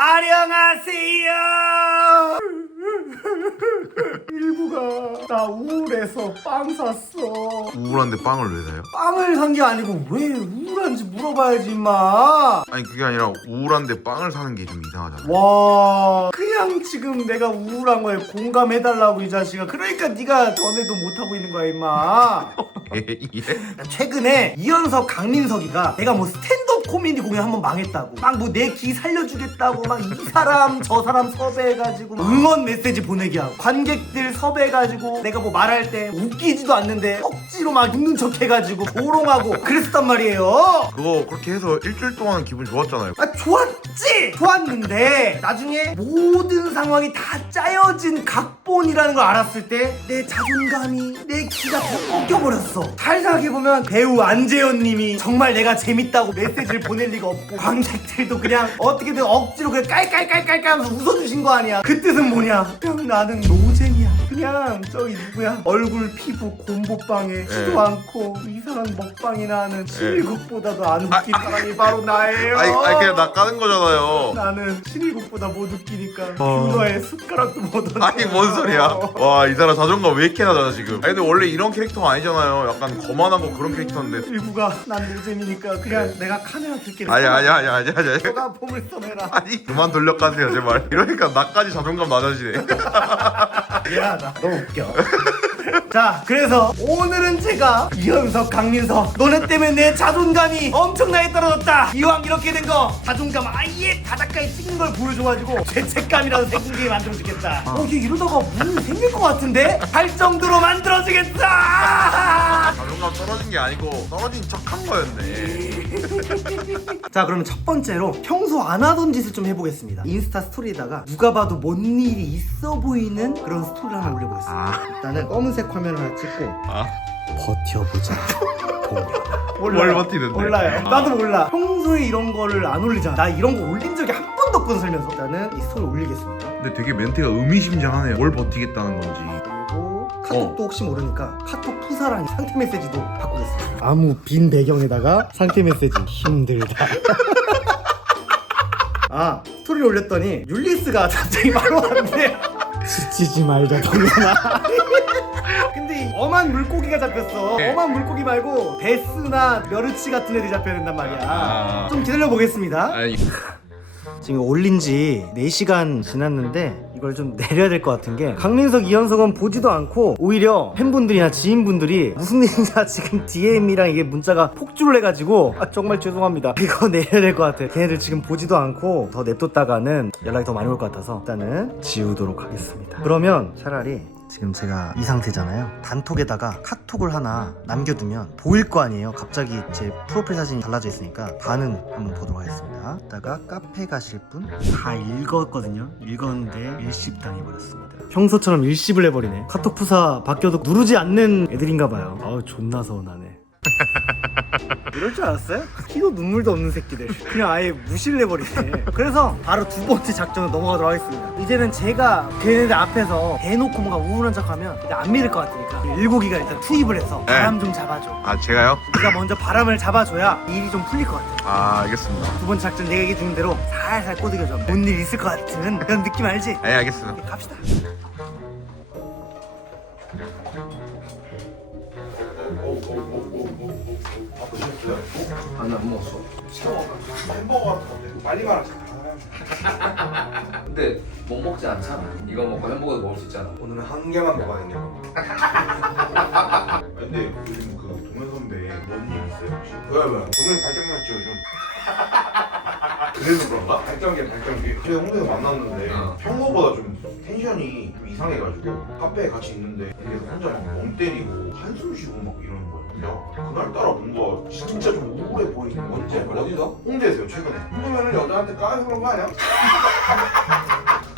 안녕하세요. 일부가 나 우울해서 빵 샀어. 우울한데 빵을 왜 사요? 빵을 산 게 아니고 왜 우울한지 물어봐야지 임마. 아니 그게 아니라 우울한데 빵을 사는 게 좀 이상하잖아. 와, 그냥 지금 내가 우울한 거에 공감해달라고 이 자식아. 그러니까 네가 전에도 못하고 있는 거야 임마. 예? 최근에 이현석, 강민석이가 내가 뭐 스탠드업 코미디 공연 한번 망했다고 막 뭐 내 기 살려주겠다고 막 이 사람 저 사람 섭외해가지고 응원 메시지 보내기 하고 관객들 섭외해가지고 내가 뭐 말할 때 웃기지도 않는데 억지로 막 웃는 척 해가지고 조롱하고 그랬었단 말이에요. 그거 그렇게 해서 일주일 동안은 기분 좋았잖아요. 아, 좋았지! 좋았는데 나중에 모든 상황이 다 짜여진 각본이라는 걸 알았을 때 내 자존감이, 내 기가 더 꺾여버렸어. 잘 생각해보면 배우 안재현 님이 정말 내가 재밌다고 메시지를 보낼 리가 없고 관객들도 그냥 어떻게든 억지로 그냥 깔깔깔깔깔 하면서 웃어주신 거 아니야. 그 뜻은 뭐냐? 그냥 나는 노잼이야. 그냥 저기 누구야? 얼굴 피부 곰보빵에 치도 않고 이상한 먹방이나 하는 신일국보다도 안 웃긴 사람이 바로 나예요. 아니 그냥 나 까는 거잖아요. 나는 신일국보다 못 웃기니까 뷰너의 숟가락도 못 얹어. 아니 뭔 소리야? 와 이 사람 자존감 왜 이렇게 나잖아 지금. 아니 근데 원래 이런 캐릭터가 아니잖아요. 약간 거만하고 그런 캐릭터인데. 일부가 난 노잼이니까 그냥 내가 카메라 들게. 아니 너가 폼을 써내라. 아니 그만 돌려가세요 제발. 이러니까 나까지 자존감 낮아지네. 미안하다. 너무 웃겨. 자, 그래서 오늘은 제가 이현석, 강민석 너네 때문에 내 자존감이 엄청나게 떨어졌다. 이왕 이렇게 된 거 자존감 아예 바닥까지 찍는 걸 보여줘가지고 죄책감이라도 생기게 만들어주겠다. 이게 이러다가 문 생길 것 같은데? 할 정도로 만들어주겠다. 자존감 떨어진 게 아니고 떨어진 척한 거였네. 자, 그러면 첫 번째로 평소 안 하던 짓을 좀 해보겠습니다. 인스타 스토리에다가 누가 봐도 뭔 일이 있어 보이는 그런 스토리를 하나 올려보겠습니다. 일단은 검은색 화면 하나 찍고 버텨보자. 뭘 버티는데? 몰라요. 나도 몰라. 평소에 이런 거를 안 올리잖아. 나 이런 거 올린 적이 한 번도 없거든 살면서. 일단은 이 스토리 올리겠습니다. 근데 되게 멘트가 의미심장하네요. 뭘 버티겠다는 건지. 그리고 카톡도 혹시 모르니까 카톡 푸사랑 상태 메시지도 바꾸겠습니다. 아무 빈 배경에다가 상태 메시지 힘들다. 아, 스토리를 올렸더니 율리스가 갑자기 바로 왔는데 지치지 말자 동현아. 근데 이 엄한 물고기가 잡혔어. 엄한 물고기 말고 베스나 멸치 같은 애들이 잡혀야 된단 말이야. 좀 기다려 보겠습니다. 지금 올린 지 4시간 지났는데 이걸 좀 내려야 될 것 같은 게 강민석, 이현석은 보지도 않고 오히려 팬분들이나 지인분들이 무슨 일이냐 지금 DM이랑 이게 문자가 폭주를 해가지고 정말 죄송합니다. 이거 내려야 될 것 같아. 걔네들 지금 보지도 않고 더 냅뒀다가는 연락이 더 많이 올 것 같아서 일단은 지우도록 하겠습니다. 그러면 차라리 지금 제가 이 상태잖아요. 단톡에다가 카톡을 하나 남겨두면 보일 거 아니에요. 갑자기 제 프로필 사진이 달라져 있으니까 반응 한번 보도록 하겠습니다. 이따가 카페 가실 분 다 읽었거든요. 읽었는데 일십 당해버렸습니다. 평소처럼 일십을 해버리네. 카톡 푸사 바뀌어도 누르지 않는 애들인가 봐요. 아우 존나 서운하네. 이럴 줄 알았어요? 피도 눈물도 없는 새끼들 그냥 아예 무시를 해버리네. 그래서 바로 두 번째 작전으로 넘어가도록 하겠습니다. 이제는 제가 걔네들 앞에서 대놓고 뭔가 우울한 척하면 안 믿을 것 같으니까 일고기가 일단 투입을 해서 바람 좀 잡아줘. 아 제가요? 네가 먼저 바람을 잡아줘야 일이 좀 풀릴 것 같아. 아 알겠습니다. 두 번째 작전 내가 얘기해 주는 대로 살살 꼬드겨줘. 뭔 일 있을 것 같은 그런 느낌 알지? 네 알겠습니다. 갑시다. 아니 안 먹었어. 시켜 햄버거 빨리 말하자. 근데 못 먹지 않잖아. 이거 먹고 햄버거도 먹을 수 있잖아. 오늘은 한 개만 먹어야겠네요. 근데 요즘 그 동현 선배 뭔 일 있어요 혹시? 왜? 동현 발정났죠 요즘. 그래서 그런가? 발정기. 제가 홍대에서 만났는데 평소보다 좀 텐션이 좀 이상해가지고 카페에 같이 있는데 그래서 혼자 막 멍 때리고 한숨 쉬고 막 이러는 거예요. 야 그날따라 뭔가 진짜 좀 우울해 보이는 건지. 어디서? 홍대에서요 최근에. 홍대면은 여자한테 까여서 그런 거 아니야?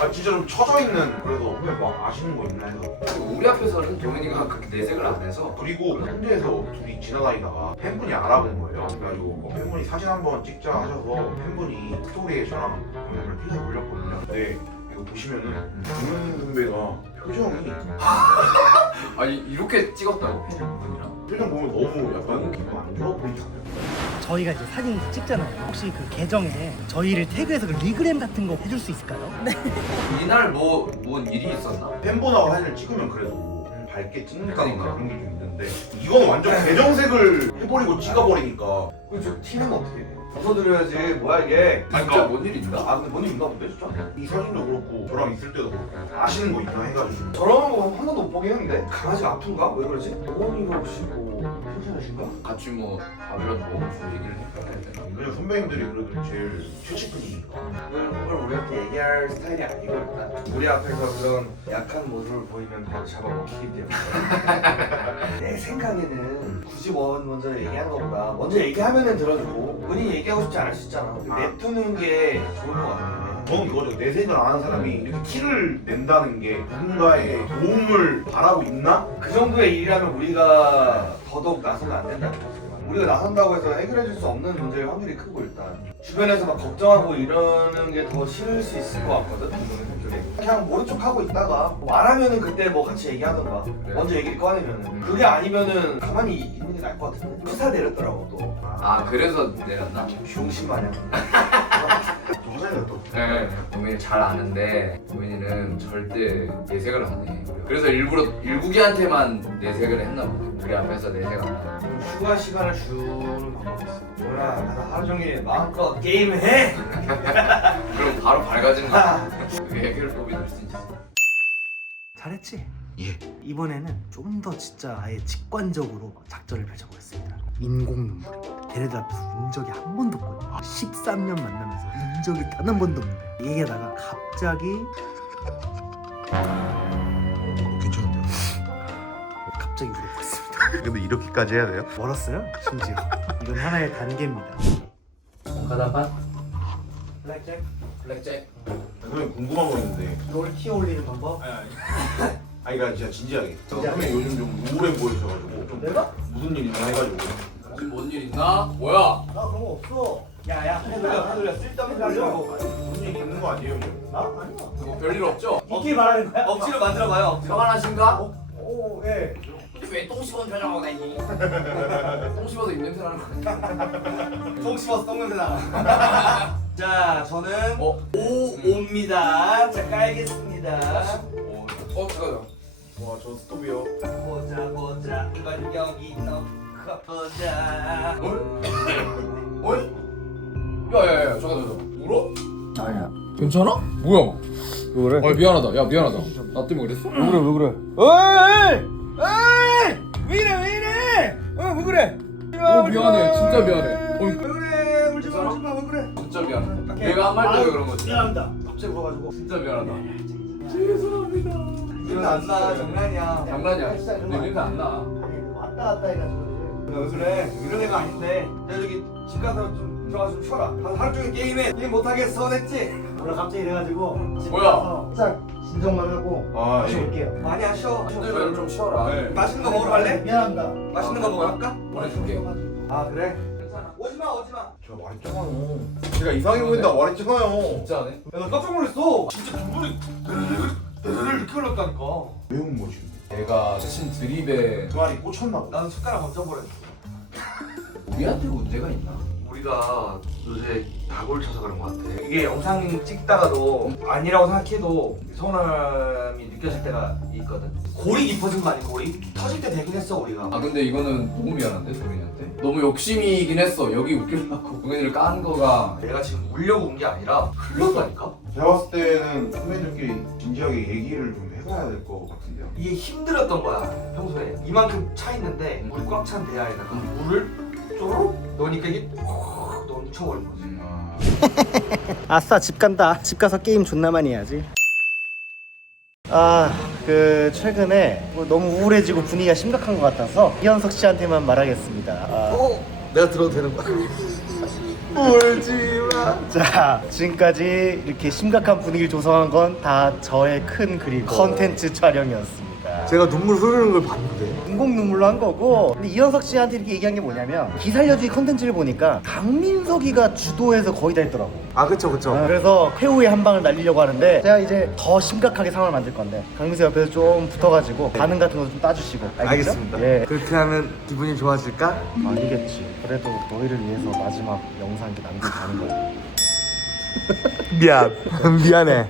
아 진짜 좀 처져 있는. 그래서 왜 막 아시는 거 있나 해서. 우리 앞에서는 동현이가 그렇게 내색을 안 해서. 그리고 홍대에서 둘이 지나다니다가 팬분이 알아본 거예요. 그래가지고 팬분이 사진 한번 찍자 하셔서 팬분이 스토리에 저랑 동현이랑 티셔츠 올렸거든요. 근데 이거 보시면은 동현 선배가 표정이 아니 이렇게 찍었다고 팬분이랑? 표정 보면 너무 약간 기분 안 좋아 보이지 않아요? 저희가 이제 사진 찍잖아요. 혹시 그 계정에 저희를 태그해서 그 리그램 같은 거 해줄 수 있을까요? 네. 이날 뭔 일이 있었나? 팬분하고 사진을 찍으면 그래도 밝게 찍는 거 그러니까. 그런 게 좀 있는데 이건 완전 계정색을 해버리고 찍어버리니까 그저 티는 어떻게 해? 벗어드려야지. 뭐야 이게? 진짜 뭔 일 있나? 아 근데 뭔일 있나 본데 진짜? 이 사진도 그렇고 저랑 있을 때도 그렇고 아시는 거 있나 해가지고 저런 거 한 번도 못 보긴 했는데 강아지가 아픈가? 왜 그러지? 어머니가 혹시 뭐 괜찮으신가? 같이 뭐 밥이라도 먹으면서 얘기를 해야 되나? 왜냐면 선배님들이 그래도 제일 최측근이니까 그걸 우리한테 얘기할 스타일이 아니고 일단 우리 앞에서 그런 약한 모습을 보이면 바로 잡아먹히기 때문에 내 생각에는 굳이 먼저 얘기하는 것보다 먼저 얘기하면은 들어주고 본인이 얘기하고 싶지 않을 수 있잖아. 냅두는 게 좋을 것 같아. 저는 이거죠. 내색을 안 하는 사람이 이렇게 티를 낸다는 게 누군가의 도움을 바라고 있나? 그 정도의 일이라면 우리가 더더욱 나서면 안 된다는 거지. 우리가 나선다고 해서 해결해줄 수 없는 문제일 확률이 크고 일단 주변에서 막 걱정하고 이러는 게 더 싫을 수 있을 것 같거든. 그냥 모른 척 하고 있다가 뭐 말하면은 그때 뭐 같이 얘기하던가 먼저 얘기를 꺼내면은 그게 아니면은 가만히 있는 게 나을 것 같은데 크사 내렸더라고 또. 아 그래서 내렸나? 비용신 마냥. 저번에 또 네. 도민이 잘 아는데 도민이는 절대 내색을 안 해. 그래서 일부러 일국이한테만 내색을 했나 보네. 우리 앞에서 내색 안 하고. 좀 휴가 시간을 주는 방법이 있어. 뭐야, 나 하루 종일 마음껏 게임해. 그럼 바로 밝아지는 거야. 그게 해결법이 될 수 있어. 잘했지? 예. 이번에는 좀 더 진짜 아예 직관적으로 작전을 펼쳐보겠습니다. 인공 눈물. 걔네들 앞에서 운 적이 한 번도 없거든. 13년 만나면서 운 적이 단 한 번도 없는데 얘기하다가 갑자기 괜찮은데요? 갑자기 울고 있습니다. 근데 이렇게까지 해야 돼요? 멀었어요? 심지어. 이건 하나의 단계입니다. 가다반 블랙잭. 블랙잭. 선생님 궁금한 거 있는데 롤 티어 올리는 방법? 아니 그러니까 진짜 진지하게 진지하게? 선생님 요즘 좀 우울해 보이셔가지고 좀 내가? 무슨 일 있나 해가지고 지금 뭔 일 있나? 뭐야? 나 그런 거 없어. 야야 해돌려. 쓸데없는 소리 하지 말고. 무슨 일 있는 거 아니에요? 나? 아니야. 뭐 별일 없죠? 이끼 말하는 거야? 억지로 만들어봐요, 억지로. 평안하신가? 오 예. 근데 왜 똥 씹은 표정하고 다니니? 똥 씹어서 입냄새 나는 거 아니야? 똥 씹어서 똥냄새 나. 자, 저는 어? 오입니다. 자, 깔겠습니다. 잠깐만. 와저 스톱이요. 보자. 이건 여기 넣어보자. 어이? 야야야 잠깐 울어? 아니야. 괜찮아? 뭐야? 왜 그래? 미안하다. 야 미안하다. 나 때문에 그랬어? 왜 그래? 어이! 왜 이래? 왜 그래? 미안해. 진짜 미안해. 왜 그래? 울지마, 왜 그래? 진짜 미안해. 내가 한 말 때문에 그런 거지. 미안합니다. 갑자기 울어가지고. 진짜 미안하다. 냄새 안 나, 장난이야. 장난이야. 진짜 이런 거 내 냄새 안 나. 아니 왔다 갔다 해가지고 왜 그래? 이런 애가 아닌데. 내가 저기 집 가서 좀 들어가서 좀 쉬어라. 하루 종일 게임해. 게임 못하겠어, 서운했지? 오늘 갑자기 이래가지고 집 뭐야? 가서 딱 진정만 하고 아 다시 올게요. 많이 하셔. 힘들면 좀 쉬어라. 맛있는 거 먹으러 갈래? 미안합니다. 맛있는 거 먹으러 갈까? 보내줄게. 아, 그래? 오지마. 제가 말했잖아요. 제가 이상해 보인다고 말했잖아요. 진짜네. 야, 나 깜짝 놀랐어. 진짜 눈물이 이렇게 흘렀다니까. 매운 거지. 내가 친 드립에 그 말이 꽂혔나 보다. 나는 숟가락 얹어버렸어. 우리한테 문제가 있나? 우리가 요새 각오를 쳐서 그런 것 같아. 이게 영상 찍다가도 아니라고 생각해도 서운함이 느껴질 때가 있거든. 골이 깊어진 거 아니야, 골이? 터질 때 되긴 했어, 우리가. 아 근데 이거는 너무 미안한데 도민이한테? 너무 욕심이긴 했어. 여기 웃기려고 도민이를 깐 거가. 내가 지금 울려고 온 게 아니라 흘렀다니까? 제가 봤을 때는 선배님들끼리 진지하게 얘기를 좀 해봐야 될 것 같은데요. 이게 힘들었던 거야, 평소에. 이만큼 차 있는데 물 꽉 찬 대야에다가 물을 쪼록 넣으니까 이게 확 넘쳐버린 거지. 아싸 집 간다. 집 가서 게임 존나 많이 해야지. 그 최근에 뭐 너무 우울해지고 분위기가 심각한 것 같아서 이현석 씨한테만 말하겠습니다. 내가 들어도 되는 거야? 울지마. 자, 지금까지 이렇게 심각한 분위기를 조성한 건 다 저의 큰 그림 컨텐츠 촬영이었습니다. 제가 눈물 흐르는 걸 봤는데 인공 눈물로 한 거고. 근데 이현석 씨한테 이렇게 얘기한 게 뭐냐면 기살려주기 컨텐츠를 보니까 강민석이가 주도해서 거의 다 했더라고. 아 그쵸. 그래서 최후의 한 방을 날리려고 하는데 제가 이제 더 심각하게 상황을 만들 건데 강민석 옆에서 좀 붙어가지고 반응 같은 거 좀 따주시고. 알겠죠? 알겠습니다. 예. 그렇게 하면 기분이 좋아질까? 아니겠지. 그래도 너희를 위해서 마지막 영상 이렇게 남기고 가는 거야. 미안해.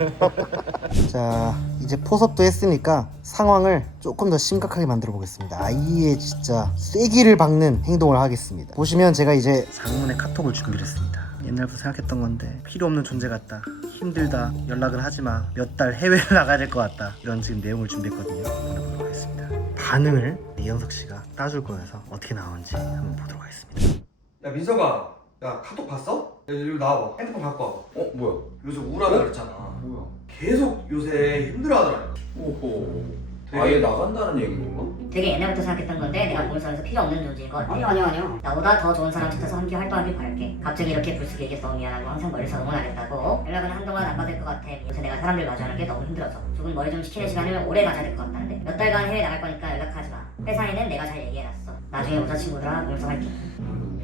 자, 이제 포섭도 했으니까 상황을 조금 더 심각하게 만들어 보겠습니다. 아예 진짜 쐐기를 박는 행동을 하겠습니다. 보시면 제가 이제 장문의 카톡을 준비를 했습니다. 옛날부터 생각했던 건데 필요 없는 존재 같다, 힘들다, 연락을 하지마, 몇 달 해외를 나가야 될 것 같다, 이런 지금 내용을 준비했거든요. 보도록 하겠습니다. 반응을 이현석 씨가 따줄 거여서 어떻게 나오는지 한번 보도록 하겠습니다. 야 민석아, 야 카톡 봤어? 야 이리 나와봐. 핸드폰 갖고 와봐. 뭐야? 요새 우울하다 그랬잖아. 뭐야? 계속 요새 힘들어하더라. 오호. 되게- 아예 나간다는 얘기인 건가? 되게 옛날부터 생각했던 건데 내가 공연에서 필요 없는 존재인 것 같아. 아니요. 나보다 더 좋은 사람 찾아서 함께 활동하길 바랄게. 갑자기 이렇게 불쑥 얘기해서 너무 미안하고 항상 멀리서 응원하겠다고. 연락은 한동안 안 받을 것 같아. 요새 내가 사람들 마주하는 게 너무 힘들어서 조금 머리 좀 식히는 시간을 오래 가져야 될 것 같다는데 몇 달간 해외 나갈 거니까 연락하지 마. 회사에는 내가 잘 얘기해놨어. 나중에 오자 친구들아 공연할게.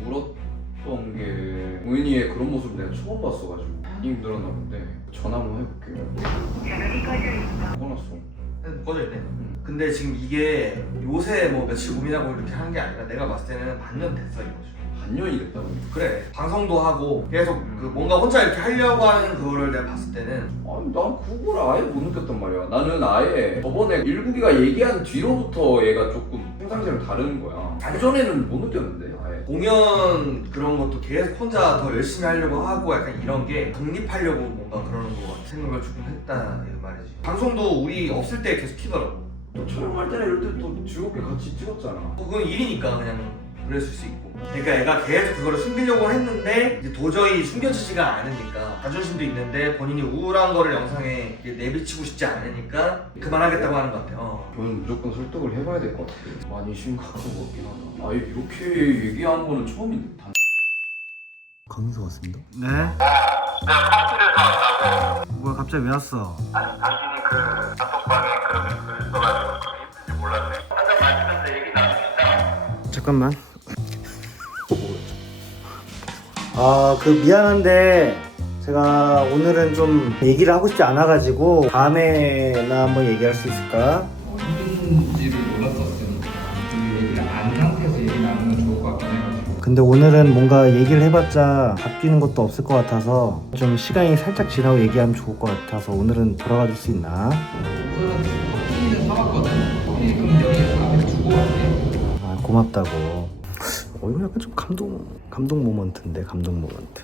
울었던 게 우인이의 그런 모습을 내가 처음 봤어가지고 많이 힘들었나 본데 전화 한번 해볼게요. 꺼놨어. 꺼져 있네. 근데 지금 이게 요새 뭐 며칠 고민하고 이렇게 하는 게 아니라 내가 봤을 때는 반년 됐어 이거죠. 반년이 됐다고? 그래, 방송도 하고 계속 그 뭔가 혼자 이렇게 하려고 하는 그거를 내가 봤을 때는 아니 난 그걸 아예 못 느꼈단 말이야. 나는 아예 저번에 일국이가 얘기한 뒤로부터 얘가 조금 평상시랑 다른 거야. 그전에는 못 느꼈는데 아예. 공연 그런 것도 계속 혼자 더 열심히 하려고 하고 약간 이런 게 독립하려고 뭔가 그러는 거 같아. 생각을 조금 했다 이 말이지. 방송도 우리 없을 때 계속 키더라고. 또 촬영할 때나 이럴 때 또 즐겁게 같이 찍었잖아. 그건 일이니까 그냥 그랬을 수 있고. 그러니까 애가 계속 그거를 숨기려고 했는데 이제 도저히 숨겨지지가 않으니까 자존심도 있는데 본인이 우울한 거를 영상에 내비치고 싶지 않으니까 그만하겠다고 하는 것 같아요. 저는 무조건 설득을 해봐야 될 것 같아. 많이 심각한 것 같긴 하다. 아예 이렇게 얘기한 거는 처음인데. 강민석 왔습니다. 네. 뭐야 갑자기 왜 왔어? 아니 당신이 그 단톡방에 그런 글 써가지고 있을지 몰랐네. 한잔 마시면서 얘기 나눕시다. 잠깐만. 그 미안한데 제가 오늘은 좀 얘기를 하고 싶지 않아가지고 다음에나 한번 얘기할 수 있을까? 힘든지를 몰랐었으니까 그 얘기를 안 상태에서 얘기 나누면 좋을 것 같긴 해가지고. 근데 오늘은 뭔가 얘기를 해봤자 바뀌는 것도 없을 것 같아서 좀 시간이 살짝 지나고 얘기하면 좋을 것 같아서 오늘은 돌아가 줄 수 있나? 우선은 커피는 사왔거든. 커피 그럼 여기 앞에 주고 갈게. 아 고맙다고. 이거 약간 좀 감동 모먼트인데. 감동 모먼트.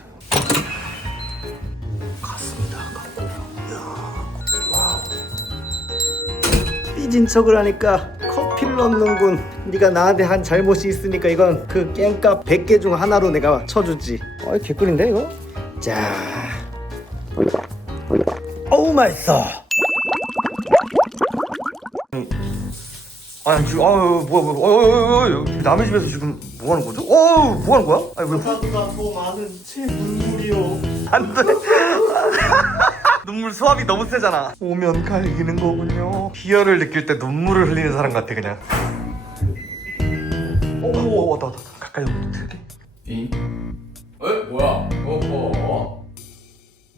갔습니다. 와우. 삐진 척을 하니까 커피를 넣는군. 네가 나한테 한 잘못이 있으니까 이건 그 깽값 100개 중 하나로 내가 쳐주지. 개꿀인데 이거? 자. 어우 맛있어. 아니 지금 뭐야 남의 집에서 지금 뭐 하는 거죠? 뭐 하는 거야? 아니 왜 나보다 더 많은 제 눈물이요. 안돼. 눈물 수압이 너무 세잖아. 오면 갈기는 거군요. 희열을 느낄 때 눈물을 흘리는 사람 같아 그냥. 나 가까이 오면 들게. 이? 뭐야?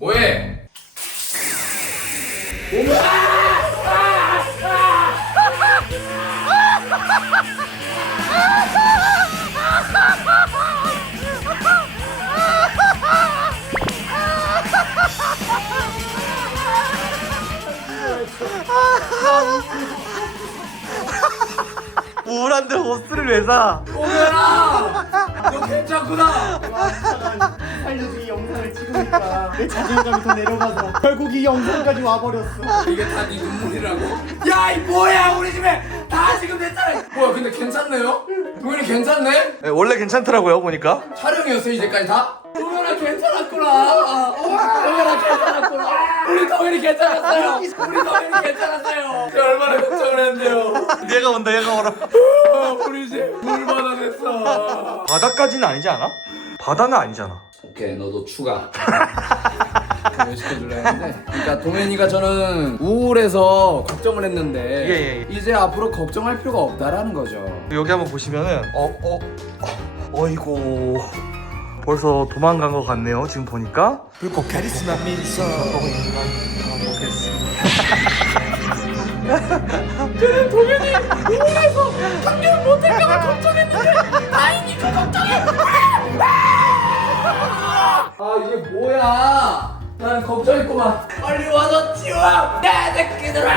뭐해? 우울한데 호스를 왜 사? 너 괜찮구나. 살려주기 영상을 찍으니까 내 자존감이 더 내려가서 결국 이 영상까지 와버렸어. 이게 다 네 눈물이라고? 야, 이 뭐야? 우리 집에 다 지금 됐잖아. 뭐야? 근데 괜찮네요? 동현이 괜찮네? 네, 원래 괜찮더라고요 보니까. 촬영이었어 이제까지 다? 동현아 괜찮았구나. 동현아 괜찮았구나. 우리 동현이 괜찮았어요. 우리 동현이 괜찮았어요. 제가 얼마나 걱정을 했는데요. 얘가 온다 얘가 오라. 우리 집 물바다 됐어. 바다까지는 아니지 않아? 바다는 아니잖아. 오케이, 너도 추가. 왜 시켜줄라 했는데 그러니까 동현이가 저는 우울해서 걱정을 했는데 예. 이제 앞으로 걱정할 필요가 없다라는 거죠. 여기 한번 보시면은 어이구 벌써 도망간 것 같네요 지금 보니까. 그리고 카리스마 민서 저는 동현이 우울해서 한결 못할까봐 걱정했는데 다행히 그 걱정이 아 이게 뭐야? 난 걱정했구만. 빨리 와서 치워 내 새끼들아.